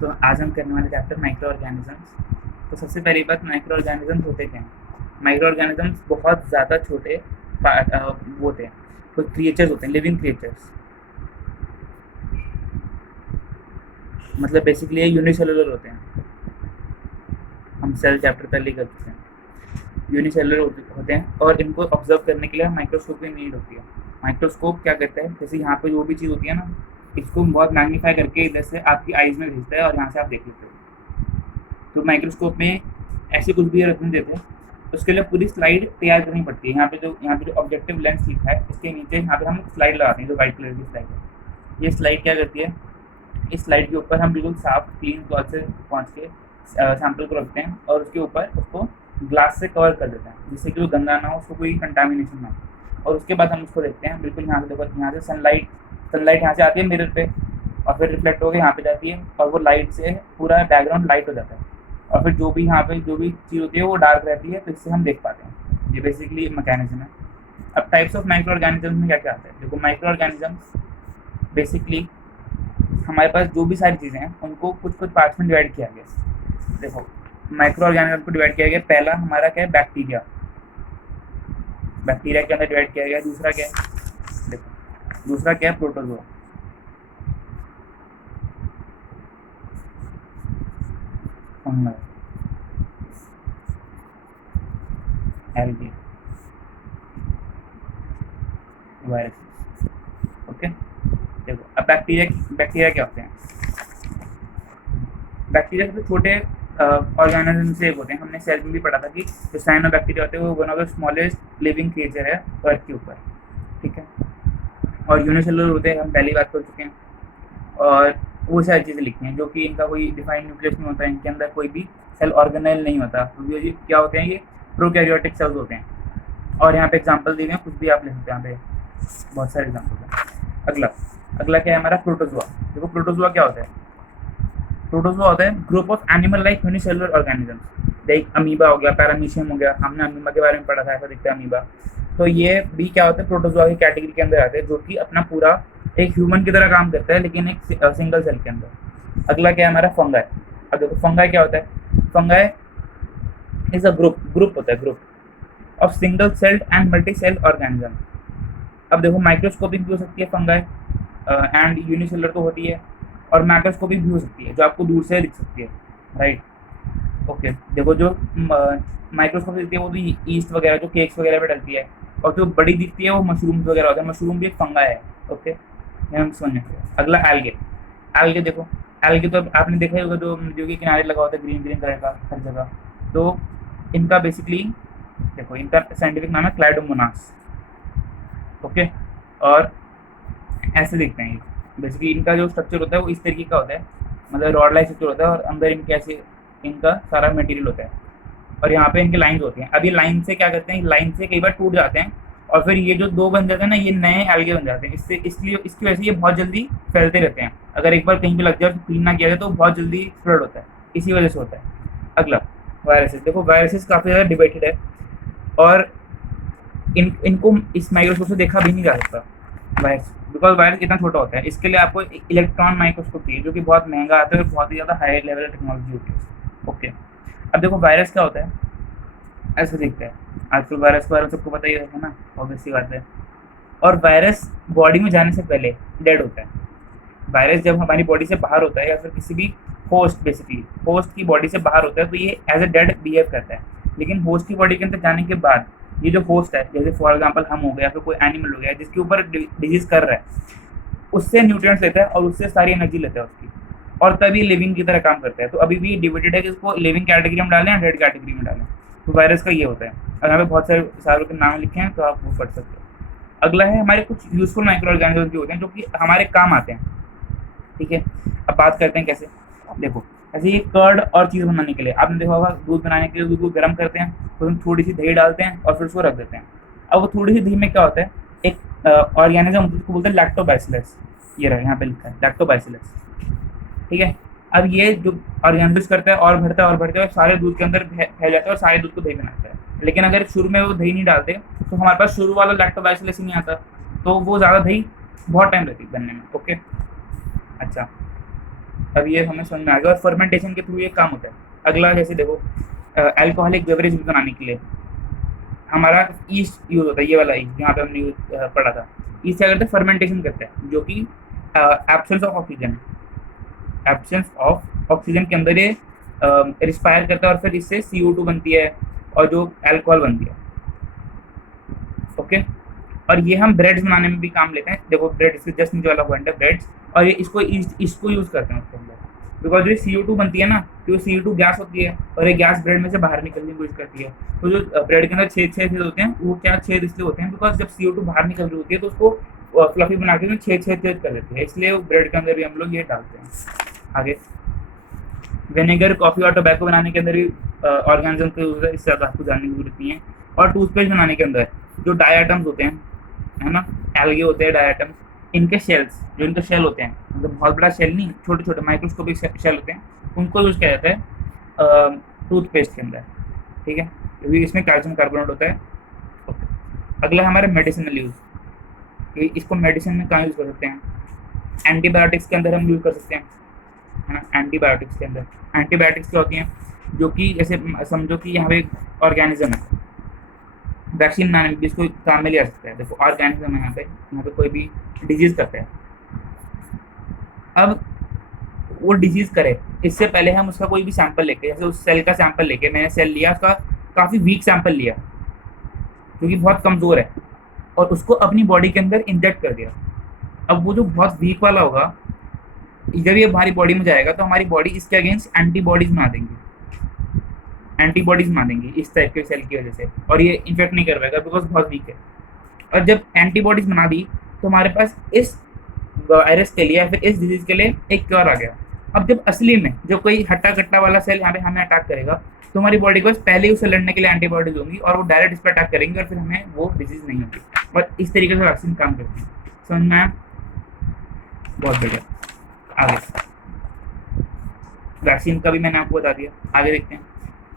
तो आज हम करने वाले चैप्टर माइक्रो ऑर्गेनिजम्स। तो सबसे पहली बात, माइक्रो ऑर्गेनिजम्स होते क्या हैं? माइक्रो ऑर्गेनिजम्स बहुत ज़्यादा छोटे वो होते हैं, कोई क्रिएचर्स होते हैं, लिविंग क्रिएचर्स। मतलब बेसिकली ये यूनिसेलुलर होते हैं। हम सेल चैप्टर पहले ही कर चुके हैं। यूनिसेलुलर होते हैं और इनको ऑब्जर्व करने के लिए माइक्रोस्कोप की नीड होती है। माइक्रोस्कोप क्या करता है, जैसे यहाँ पे जो भी चीज़ होती है ना, इसको बहुत मैग्नीफाई करके इधर से आपकी आइज़ में भेजता है और यहाँ से आप देख लेते हो। तो माइक्रोस्कोप में ऐसे कुछ भी रखने देते हैं, उसके लिए पूरी स्लाइड तैयार करनी पड़ती है। यहाँ पे जो ऑब्जेक्टिव लेंस लिखा है, इसके नीचे यहाँ पे हम स्लाइड लगाते हैं, जो वाइट कलर की स्लाइड है। ये स्लाइड क्या करती है, इस स्लाइड के ऊपर हम बिल्कुल साफ क्लीन क्लॉथ से पहुँच के सैंपल को रखते हैं और उसके ऊपर उसको ग्लास से कवर कर देते हैं, जिससे कि वो गंदा ना हो, उसको कोई कंटामिनेशन ना हो। और उसके बाद हम उसको देखते हैं। बिल्कुल यहाँ से देखो, यहाँ से सनलाइट यहाँ से आती है मिरर पे और फिर रिफ्लेक्ट होकर यहाँ पे जाती है और वो लाइट से पूरा बैकग्राउंड लाइट हो जाता है और फिर जो भी यहाँ पे जो भी चीज़ होती है वो डार्क रहती है, तो इससे हम देख पाते हैं। ये बेसिकली मैकेनिज्म है। अब टाइप्स ऑफ माइक्रो ऑर्गेनिजम्स में क्या क्या आता है, देखो माइक्रो ऑर्गेनिजम्स बेसिकली हमारे पास जो भी सारी चीज़ें हैं उनको कुछ कुछ पार्ट्स में डिवाइड किया गया। देखो माइक्रो ऑर्गेनिज्म को डिवाइड किया गया, पहला हमारा क्या है, बैक्टीरिया। बैक्टीरिया के अंदर डिवाइड किया गया। दूसरा क्या है, देखो दूसरा क्या है, protozoa. Fungus, algae, virus. Okay, देखो अब बैक्टीरिया क्या होते हैं। बैक्टीरिया सबसे छोटे ऑर्गेनिज्म से एक होते हैं। हमने सेल में भी पढ़ा था कि जो साइनोबैक्टीरिया होते हैं वो one of the smallest living creature है अर्थ के ऊपर, ठीक है। और यूनिसेलुलर होते हैं, हम पहली बात कर चुके हैं। और वो सारी चीज़ें लिखी हैं जो कि इनका कोई डिफाइंड न्यूक्लियस नहीं होता है, इनके अंदर कोई भी सेल ऑर्गेनेल नहीं होता। तो ये क्या होते हैं, ये प्रोकैरियोटिक सेल्स होते हैं। और यहाँ पे एग्जांपल दिए हैं, कुछ भी आप ले सकते हैं, यहाँ पे बहुत सारे एग्जांपल हैं। अगला क्या है हमारा, प्रोटोजोआ। देखो प्रोटोजोआ क्या होता है, प्रोटोजोआ होता है group of animal like unicellular organisms. Like amoeba हो गया, पैरामीशियम हो गया, हमने अमीबा के बारे में पढ़ा था, ऐसा दिखता है अमीबा। तो ये भी क्या होता है, प्रोटोजोआ की कैटेगरी के अंदर आते हैं, जो कि अपना पूरा एक ह्यूमन की तरह काम करता है, लेकिन एक सिंगल सेल के अंदर। अगला क्या है हमारा, फंगाई। अब देखो फंगाई क्या होता है, फंगाई इज अ ग्रुप होता है, group of single celled and multi cell organism. अब देखो माइक्रोस्कोपिक भी हो सकती है फंगाई, एंड यूनिसेलुलर तो होती है, और मैक्रोस्कोपिक भी हो सकती है, जो आपको दूर से दिख सकती है, राइट। ओके, देखो जो माइक्रोस्कोप दिखती है वो तो ईस्ट वगैरह जो केक्स वगैरह पे डलती है, और जो बड़ी दिखती है वो मशरूम्स वगैरह होते हैं। मशरूम भी एक फंगा है, ओके, ये हम समझ सकते हैं। अगला एल्गे। एल्गे देखो, एल्गे तो आपने देखा ही होगा, जो कि किनारे लगा होता है ग्रीन ग्रीन कलर का हर जगह। तो इनका बेसिकली देखो, इनका साइंटिफिक नाम है क्लाइडोमोनास, ओके। और ऐसे दिखते हैं ये। बेसिकली इनका जो स्ट्रक्चर होता है वो इस तरीके का होता है, मतलब रॉड लाइक स्ट्रक्चर होता है, और अंदर इनके ऐसे इनका सारा मटेरियल होता है, और यहाँ पे इनके लाइंस होती हैं। अब ये लाइन से क्या करते हैं, लाइन से कई बार टूट जाते हैं और फिर ये जो दो बन जाते हैं ना, ये नए एल्गे बन जाते हैं। इसलिए इसकी वजह से ये बहुत जल्दी फैलते रहते हैं। अगर एक बार कहीं पे लग जाए तो क्लीन ना किया जाए तो बहुत जल्दी स्प्रेड होता है, इसी वजह से होता है। अगला वायरसेस। देखो वायरसेस काफ़ी ज़्यादा डिबेटेड है, और इनको इस माइक्रोस्कोप से देखा भी नहीं जा सकता वायरस, बिकॉज वायरस इतना छोटा होता है। इसके लिए आपको इलेक्ट्रॉन माइक्रोस्कोप चाहिए, जो कि बहुत महंगा आता है और बहुत ही ज़्यादा हाई लेवल टेक्नोलॉजी होती है, ओके। अब देखो वायरस क्या होता है, ऐसे दिखता है। आजकल वायरस के बारे में सबको पता ही है ना, ऑब्वियस सी बात है। और वायरस बॉडी में जाने से पहले डेड होता है। वायरस जब हमारी बॉडी से बाहर होता है, या फिर किसी भी होस्ट, बेसिकली होस्ट की बॉडी से बाहर होता है, तो ये एज ए डेड बिहेव करता है। लेकिन होस्ट की बॉडी के अंदर जाने के बाद ये जो होस्ट है, जैसे फॉर एग्जाम्पल हम हो गया या फिर कोई एनिमल हो गया जिसके ऊपर डिजीज कर रहा है, उससे न्यूट्रिएंट्स लेता है और उससे सारी एनर्जी लेता है उसकी, और तभी लिविंग की तरह काम करता है। तो अभी भी डिवाइडेड है कि इसको लिविंग कैटेगरी में डालें या डेड कैटेगरी में डालें। तो वायरस का ये होता है, और यहाँ पे बहुत सारे सारों के नाम लिखे हैं, तो आप वो पढ़ सकते हो। अगला है हमारे कुछ यूजफुल माइक्रो ऑर्गेनिज्म भी होते हैं जो कि हमारे काम आते हैं, ठीक है। अब बात करते हैं कैसे। देखो ऐसे ये कर्ड और चीज़ बनाने के लिए आपने देखा होगा, दूध बनाने के लिए दूध को गर्म करते हैं, तो उसमें थोड़ी सी दही डालते हैं और फिर उसको रख देते हैं। अब वो थोड़ी सी दही में क्या होता है, एक ऑर्गेनिज्म उसको बोलते हैं लैक्टोबैसिलस। ये रहा यहाँ पे लिखा है लैक्टोबैसिलस, ठीक है। अब ये जो ऑर्गेनिज्म करता है और भरता है और सारे दूध के अंदर फैल जाता है और सारे दूध को दही बनाता है। लेकिन अगर शुरू में वो दही नहीं डालते तो हमारे पास शुरू वाला लैक्टोबैसिलस ही नहीं आता, तो वो ज़्यादा दही बहुत टाइम लगती है बनने में, ओके। अच्छा, अब ये हमें समझ में आ गया। और फर्मेंटेशन के थ्रू ये काम होता है। अगला जैसे देखो, अल्कोहलिक बेवरेज बनाने के लिए हमारा ईस्ट यूज होता है, ये वाला ईस्ट यहाँ पे हमने पढ़ा था। ईस्ट क्या करते हैं, फर्मेंटेशन करते हैं, जो कि एब्सेंस ऑफ ऑक्सीजन है। एब्सेंस ऑफ ऑक्सीजन के अंदर ये रिस्पायर करता है और फिर इससे CO2 बनती है और जो अल्कोहल बनती है। ओके, और ये हम ब्रेड्स बनाने में भी काम लेते हैं। देखो ब्रेड, इसके जस्ट नीचे वाला पॉइंट है ब्रेड्स, और ये इसको यूज़ करते हैं उसके अंदर, बिकॉज जो CO2 बनती है ना, तो CO2 गैस होती है और ये गैस ब्रेड में से बाहर निकलने की कोशिश करती है। तो जो ब्रेड के अंदर छेद होते हैं, वो क्या छेद इसलिए होते हैं बिकॉज जब CO2 बाहर निकल रही होती है तो उसको फ्लफी बना के छेद कर देती है, इसलिए वो ब्रेड के अंदर भी हम लोग ये डालते हैं। आगे विनेगर, कॉफ़ी और टोबैको बनाने के अंदर भी ऑर्गेनिज्म के यूज है, इससे ज़्यादा आपको जानने की जरूरत नहीं है। और टूथपेस्ट बनाने के अंदर जो डायटम्स होते हैं, है ना, एल्गे होते हैं डायटम्स, इनके शेल्स, जो इनके शेल होते हैं, मतलब बहुत बड़ा शेल नहीं, छोटे छोटे माइक्रोस्कोपिक शेल होते हैं, उनको यूज़ किया जाता है टूथपेस्ट के अंदर। ठीक है, क्योंकि इसमें कैल्शियम कार्बोनेट होता है। ओके, अगला हमारा मेडिसिनल यूज़। इसको मेडिसिन में कहाँ यूज़ कर सकते हैं, एंटीबायोटिक्स के अंदर हम यूज़ कर सकते हैं, है ना। एंटीबायोटिक्स के अंदर, एंटीबायोटिक्स क्या होती हैं, जो कि जैसे समझो कि यहाँ पे ऑर्गेनिज्म है, वैक्सीन बनाने में भी इसको काम में लिया जा सकता है। देखो ऑर्गेनिज्म है यहाँ पे कोई भी डिजीज करता है, अब वो डिजीज करे इससे पहले हम उसका कोई भी सैंपल लेके, जैसे उस सेल का सैंपल लेके, मैंने सेल लिया, उसका काफ़ी वीक सैंपल लिया क्योंकि बहुत कमज़ोर है, और उसको अपनी बॉडी के अंदर इंजेक्ट कर दिया। अब वो जो बहुत वीक वाला होगा, जब ये हमारी बॉडी में जाएगा तो हमारी बॉडी इसके अगेंस्ट एंटीबॉडीज बना देंगी, इस टाइप के सेल की वजह से, और ये इन्फेक्ट नहीं कर पाएगा बिकॉज बहुत वीक है। और जब एंटीबॉडीज बना दी तो हमारे पास इस वायरस के लिए या फिर इस डिजीज के लिए एक क्योर आ गया। अब जब असली में जो कोई हट्टा कट्टा वाला सेल यहाँ पे हमें अटैक करेगा तो हमारी बॉडी के पास पहले ही उससे लड़ने के लिए एंटीबॉडीज होंगी और वो डायरेक्ट इस पर अटैक करेंगे और फिर हमें वो डिजीज नहीं होगी। और इस तरीके से वैक्सीन काम करती है। समझ में आया? बहुत बढ़िया। आगे वैक्सीन का भी मैंने आपको बता दिया, आगे देखते हैं।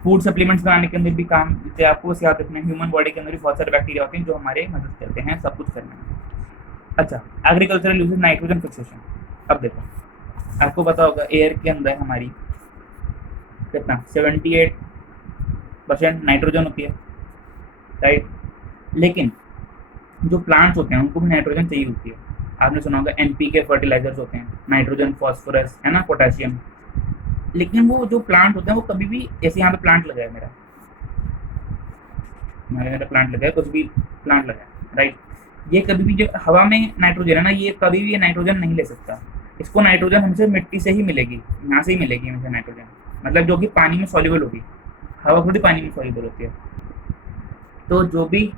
फूड सप्लीमेंट्स बनाने के अंदर भी काम, जैसे आपको याद रखना है, ह्यूमन बॉडी के अंदर भी बहुत सारे बैक्टीरिया होते हैं जो हमारे मदद करते हैं सब कुछ करने में। अच्छा, एग्रीकल्चरल यूजेज, नाइट्रोजन फिक्सेशन। अब देखो आपको पता होगा एयर के अंदर हमारी कितना 78% नाइट्रोजन होती है, राइट। लेकिन जो प्लांट्स होते हैं उनको भी नाइट्रोजन चाहिए होती है। आपने सुना होगा NPK फर्टिलाइजर्स होते हैं, नाइट्रोजन, फॉस्फोरस, है ना, पोटेशियम। लेकिन वो जो प्लांट होते हैं वो कभी भी, जैसे यहाँ पे प्लांट लगा है मेरा प्लांट लगा है, कुछ भी प्लांट लगा है, राइट। ये कभी भी जो हवा में नाइट्रोजन है ना, ये कभी भी ये नाइट्रोजन नहीं ले सकता। इसको नाइट्रोजन हमसे मिट्टी से ही मिलेगी, यहाँ से ही मिलेगी हमें नाइट्रोजन, मतलब जो कि पानी में सॉल्युबल होगी। हवा खुद ही पानी में सॉल्युबल होती है। तो जो भी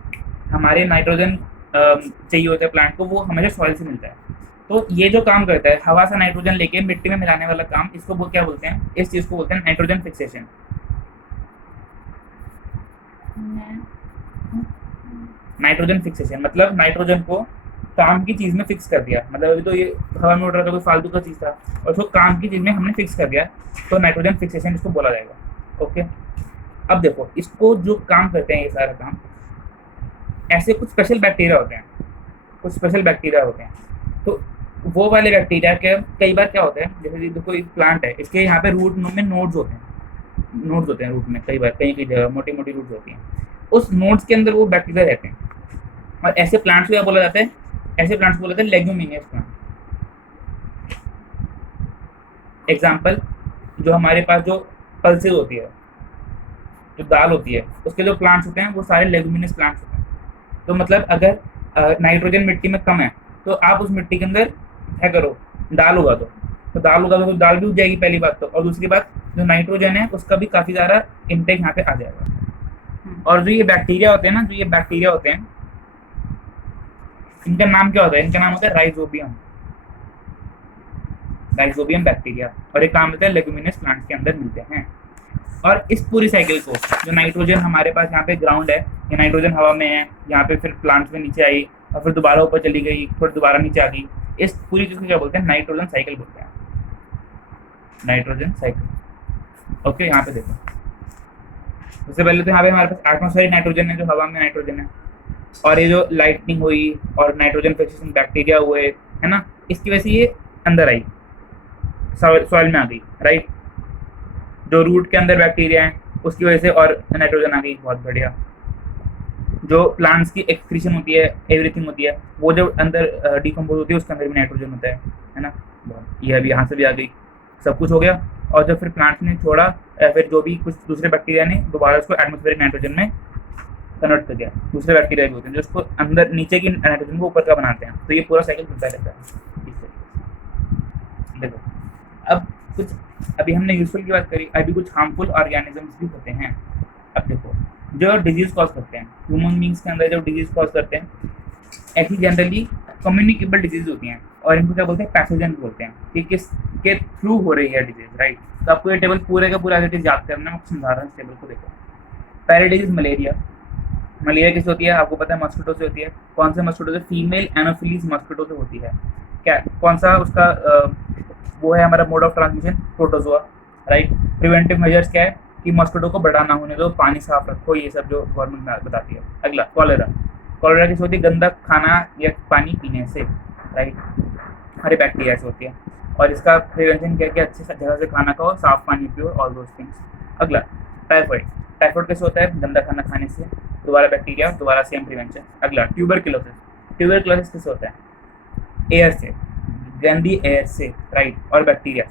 हमारे नाइट्रोजन चाहिए होता है प्लांट को, वो हमेशा सॉइल से मिलता है। तो ये जो काम करता है हवा से नाइट्रोजन लेके मिट्टी में मिलाने वाला काम, इसको वो क्या बोलते हैं, इस चीज़ को बोलते हैं नाइट्रोजन फिक्सेशन। नाइट्रोजन फिक्सेशन मतलब नाइट्रोजन को काम की चीज़ में फिक्स कर दिया। मतलब अभी तो ये हवा में उड़ रहा था, कोई फालतू का चीज़ था, और उसको काम की चीज़ में हमने फिक्स कर दिया, तो नाइट्रोजन फिक्सेशन इसको बोला जाएगा। ओके, अब देखो इसको जो काम करते हैं ये सारा काम, ऐसे कुछ स्पेशल बैक्टीरिया होते हैं, तो वो वाले बैक्टीरिया के कई बार क्या होता है, जैसे देखो एक प्लांट है, इसके यहाँ पे रूट में नोड्स होते हैं रूट में, कई बार कई जगह मोटी मोटी रूट्स होती हैं, उस नोड्स के अंदर वो बैक्टीरिया रहते हैं। और ऐसे प्लांट्स को क्या बोला जाता है, ऐसे प्लांट्स को बोला जाता है लेग्यूमिनियस प्लांट। एग्जाम्पल, जो हमारे पास जो पल्सेस होती है, जो दाल होती है, उसके जो प्लांट्स होते हैं वो सारे लेग्यूमिनियस प्लांट्स होते हैं। तो मतलब अगर नाइट्रोजन मिट्टी में कम है तो आप उस मिट्टी के अंदर क्या करो, दाल उगा दो, तो दाल भी उग जाएगी पहली बात तो, और दूसरी बात जो नाइट्रोजन है उसका भी काफ़ी ज़्यादा इनटेक यहाँ पे आ जाएगा। और जो ये बैक्टीरिया होते हैं, इनका नाम क्या होता है, इनका नाम होता है राइजोबियम बैक्टीरिया, और ये काम होता है लेग्यूमिनस प्लांट्स के अंदर मिलते हैं। और इस पूरी साइकिल को, जो नाइट्रोजन हमारे पास यहाँ पे ग्राउंड है, ये नाइट्रोजन हवा में है, यहाँ पे फिर प्लांट्स में नीचे आई और फिर दोबारा ऊपर चली गई, फिर दोबारा नीचे आ गई, इस पूरी चीज़ को क्या बोलते हैं, नाइट्रोजन साइकिल बोलते हैं, नाइट्रोजन साइकिल। ओके, यहाँ पे देखो, सबसे पहले तो यहाँ पे हमारे पास एटमॉस्फेरिक नाइट्रोजन है, जो हवा में नाइट्रोजन है, और ये जो लाइटनिंग हुई और नाइट्रोजन फिक्सेशन बैक्टीरिया हुए, है ना, इसकी वजह से ये अंदर आई, सॉइल में आ गई, राइट। जो रूट के अंदर बैक्टीरिया है उसकी वजह से और नाइट्रोजन आ गई, बहुत बढ़िया। जो प्लांट्स की एक्सक्रीशन होती है, एवरीथिंग होती है, वो जब अंदर डिकम्पोज होती है उसके अंदर भी नाइट्रोजन होता है ना। ये अभी यहाँ से भी आ गई, सब कुछ हो गया। और जब फिर प्लांट्स ने छोड़ा फिर जो भी कुछ दूसरे बैक्टीरिया ने दोबारा उसको एटमोस्फेरिक नाइट्रोजन में कन्वर्ट कर दिया। दूसरे बैक्टीरिया भी होते हैं जो उसको अंदर नीचे की नाइट्रोजन को ऊपर का बनाते हैं। तो ये पूरा साइकिल चलता रहता है इस तरीके से। देखो अब कुछ, अभी हमने यूजफुल की बात करी, अभी कुछ हार्मफुल ऑर्गेनिजम्स भी होते हैं। अब देखो जो डिजीज कॉज करते हैं, ह्यूमन बींग्स के अंदर जो डिजीज कॉज करते हैं, ऐसी जनरली कम्युनिकेबल डिजीज होती हैं और इनको क्या बोलते हैं, पैथोजन बोलते हैं कि किस के थ्रू हो रही है डिजीज, राइट। तो आपको ये टेबल पूरे का पूरा एज याद करना है। मैं समझा रहा हूँ इस टेबल को। देखो पहली डिजीज मलेरिया। मलेरिया किससे होती है आपको पता है, मस्किटो से होती है। कौन से मस्किटो से, फीमेल एनोफिलीज मस्किटो से होती है। क्या कौन सा उसका वो है हमारा mode of transmission, protozoa, right. Preventive measures क्या है कि मस्किटो को बड़ा ना होने दो, पानी साफ रखो, ये सब जो गवर्नमेंट बताती है। अगला कॉलेरा। कॉलेरा किससे होती है, गंदा खाना या पानी पीने से, राइट। हरे बैक्टीरिया से होती है। और इसका प्रिवेंशन क्या क्या, अच्छे जगह से खाना खाओ, साफ पानी पियो, ऑल दोज थिंग्स। अगला टाइफाइड। टाइफाइड कैसे होता है, गंदा खाना खाने से, दोबारा बैक्टीरिया, दोबारा सेम प्रिवेंशन। अगला ट्यूबरक्लोसिस। ट्यूबरक्लोसिस किससे होता है, एयर से, गंदी एयर से, राइट, और बैक्टीरिया।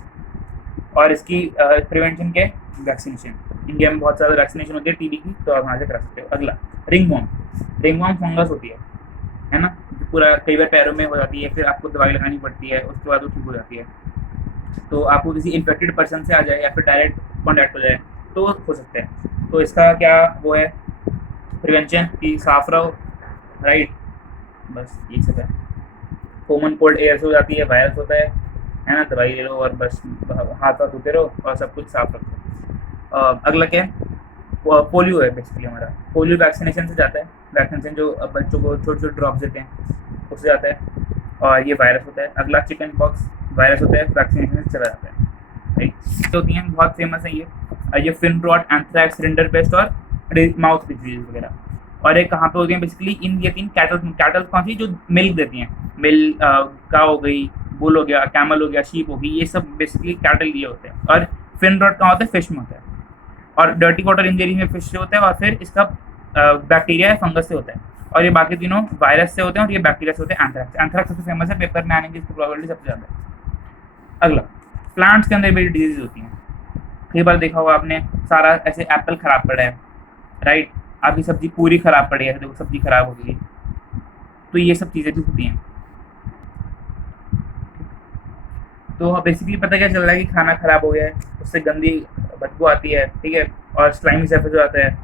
और इसकी प्रिवेंशन क्या है, वैक्सीनेशन। इंडिया में बहुत ज़्यादा वैक्सीनेशन होती है टीबी की, तो आप वहाँ से करा सकते हो। अगला रिंगवॉर्म। रिंगवॉर्म फंगस होती है ना, पूरा कई बार पैरों में हो जाती है, फिर आपको दवाई लगानी पड़ती है, उसके बाद वो ठीक हो जाती है। तो आपको किसी इन्फेक्टेड पर्सन से आ जाए या फिर डायरेक्ट कॉन्टैक्ट हो जाए तो हो सकता है। तो इसका क्या वो है, प्रिवेंशन कि साफ रहो, राइट, बस ये सब है। कॉमन कोल्ड एयर से हो जाती है, वायरस होता है ना, दवाई ले लो और बस हाथ हाथ धोते रहो और सब कुछ साफ रखो। अगला क्या है, पोलियो है बेसिकली हमारा। पोलियो वैक्सीनेशन से जाता है, वैक्सीनेशन जो बच्चों को छोटे छोटे ड्रॉप्स देते हैं उससे जाता है, और ये वायरस होता है। अगला चिकन पॉक्स, वायरस होता है, वैक्सीनेशन से चला जाता है, राइट। होती हैं बहुत फेमस है ये fin rot, anthrax, rinderpest और माउथ डिजीज वगैरह। और ये कहाँ पे होती हैं बेसिकली, इन ये तीन कैटल कौन सी जो मिल्क देती हैं, मिल्क काउ हो गई, बुल हो गया, कैमल हो गया, शीप हो गई, ये सब बेसिकली कैटल ये होते हैं। और फिन रॉट कहाँ होता है, फिश में होता है। और डर्टी वाटर इंजरी में फिश से होता है, और फिर इसका बैक्टीरिया है, फंगस से होता है। और ये बाकी तीनों वायरस से होते हैं और ये बैक्टीरिया से होते हैं। एंथ्रैक्स, एंथ्रैक्स सबसे फेमस है, पेपर में आने की इसकी प्रोबेबिलिटी सबसे ज़्यादा है। अगला प्लांट्स के अंदर भी डिजीज होती हैं। कई बार देखा होगा आपने, सारा ऐसे एप्पल खराब पड़ा है, राइट, आपकी सब्जी पूरी खराब पड़ी है, देखो सब्जी खराब हो गई, तो ये सब चीज़ें भी होती हैं। तो बेसिकली पता क्या चल रहा है कि खाना खराब हो गया है, उससे गंदी बदबू आती है, ठीक है, और स्लाइमी सरफेस हो जाता है।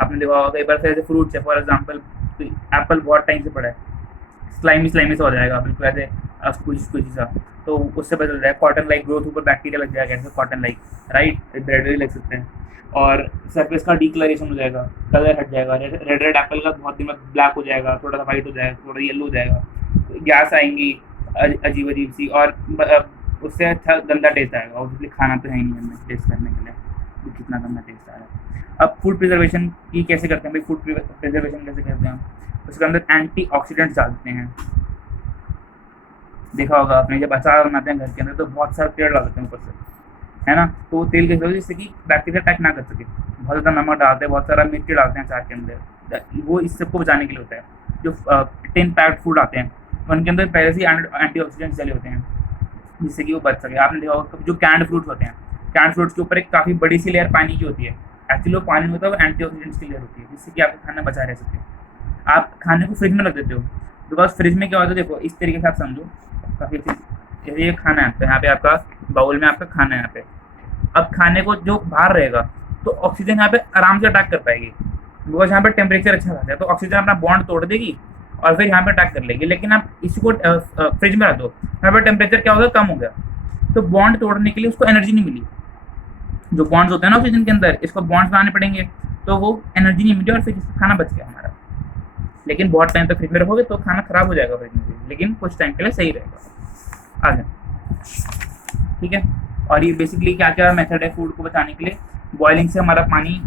आपने देखा होगा कई बार ऐसे फ्रूट्स है, फॉर एग्जांपल एप्पल बहुत टाइम से पड़ा है, स्लाइमी स्लाइमी सा हो जाएगा, बिल्कुल ऐसे स्क्विजी सा, तो उससे बदल जाए। कॉटन लाइक ग्रोथ ऊपर बैक्टीरिया लग जाएगा, ऐसे कॉटन लाइक, राइट, ब्रेड भी लग सकते हैं। और सरफेस का डीकलरेशन हो जाएगा, कलर हट जाएगा, रेड रेड एप्पल का बहुत दिन में ब्लैक हो जाएगा, थोड़ा सा वाइट हो जाएगा, थोड़ा येलो हो जाएगा, गैस आएंगी अजीब अजीब सी, और उससे अच्छा गंदा टेस्ट आएगा। ऑब्वियसली खाना तो है ही नहीं हमें टेस्ट करने के लिए, तो कितना गंदा टेस्ट आ रहा है। अब फूड प्रिजर्वेशन की कैसे करते हैं भाई, फूड प्रिजर्वेशन कैसे करते हैं, उसके अंदर एंटीऑक्सीडेंट्स डालते हैं। देखा होगा आपने, जब अचार बनाते हैं घर के अंदर तो बहुत सारे तेल डालते हैं ऊपर से, है ना, तो वो तेल कैसे होता है, जिससे कि बैक्टीरिया अटैक ना कर सके। बहुत ज़्यादा नमक डालते हैं, बहुत सारा मिर्ची डालते हैं अचार के अंदर, वो इस सबको बचाने के लिए होता है। जो टिन पैक्ड फूड आते हैं उनके अंदर पहले से एंटीऑक्सीडेंट्स चले होते हैं जिससे कि वो बच सके। आपने देखा होगा जो कैंड फ्रूट्स होते हैं, कैंड फ्रूट्स के ऊपर एक काफ़ी बड़ी सी लेयर पानी की होती है, एक्चुअली वो पानी में होता है, वो एंटीऑक्सीडेंट्स की लेयर होती है, जिससे कि आपका खाना बचा रह सके। आप खाने को फ्रिज में रख देते हो, बिकॉज फ्रिज में क्या होता है, देखो इस तरीके से आप समझो, काफ़ी जैसे ये खाना है आपका, यहाँ पे आपका बाउल में आपका खाना है यहाँ पे। अब खाने को जो बाहर रहेगा तो ऑक्सीजन यहाँ पे आराम से अटैक कर पाएगी, बिकॉज यहाँ पे टेम्परेचर अच्छा रहता है, तो ऑक्सीजन अपना बॉन्ड तोड़ देगी और फिर यहाँ पे अटैक कर लेगी। लेकिन आप इसको फ्रिज में रख दो, यहाँ पर टेम्परेचर क्या होगा, कम हो गया, तो बॉन्ड तोड़ने के लिए उसको एनर्जी नहीं मिली। जो बॉन्ड्स होते हैं ना ऑक्सीजन के अंदर, इसको बॉन्ड्स बनाने पड़ेंगे, तो वो एनर्जी नहीं मिली और फिर खाना बच गया हमारा। लेकिन बहुत टाइम तक फ्रिज में रखोगे तो खाना खराब हो जाएगा फ्रिज में, लेकिन कुछ टाइम के लिए सही रहेगा। आगे ठीक है। और ये बेसिकली क्या क्या मेथड है फूड को बचाने के लिए, बॉइलिंग से हमारा पानी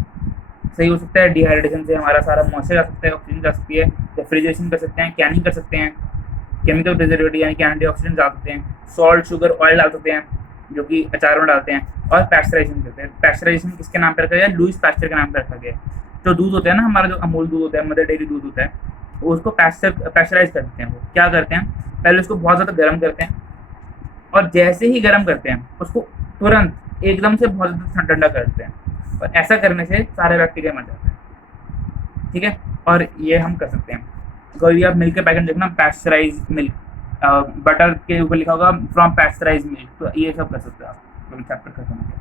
सही हो सकता है, डिहाइड्रेशन से हमारा सारा मॉइस्चर जा सकता है, ऑक्सीजन जा सकती है, रेफ्रिजरेशन कर सकते हैं, कैनिंग कर सकते हैं, केमिकल प्रिजर्वेटिव यानी कि एंटीऑक्सीडेंट डाल सकते हैं, सॉल्ट शुगर ऑयल डाल सकते हैं, जो कि अचार में डालते हैं, और पैस्चराइजेशन करते हैं। पैस्चराइजेशन किसके नाम पर रखा गया? लुईस पास्चर के नाम पर रखा गया है। जो दूध होता है ना हमारा, जो अमूल दूध होता है, मदर डेयरी दूध होता है, वो उसको पैस्चराइज करते हैं। वो क्या करते हैं, पहले उसको बहुत ज़्यादा गर्म करते हैं, और जैसे ही गर्म करते हैं उसको तुरंत एकदम से बहुत ज़्यादा ठंडा कर देते हैं, और ऐसा करने से सारे बैक्टीरिया मर जाते हैं। ठीक है, और ये हम कर सकते हैं। कभी आप मिल्क के पैकेट देखना, पैस्चराइज मिल्क, बटर के ऊपर लिखा होगा फ्रॉम पैस्चराइज मिल्क, तो ये सब कर सकते हो आप। चैप्टर खत्म हो गया।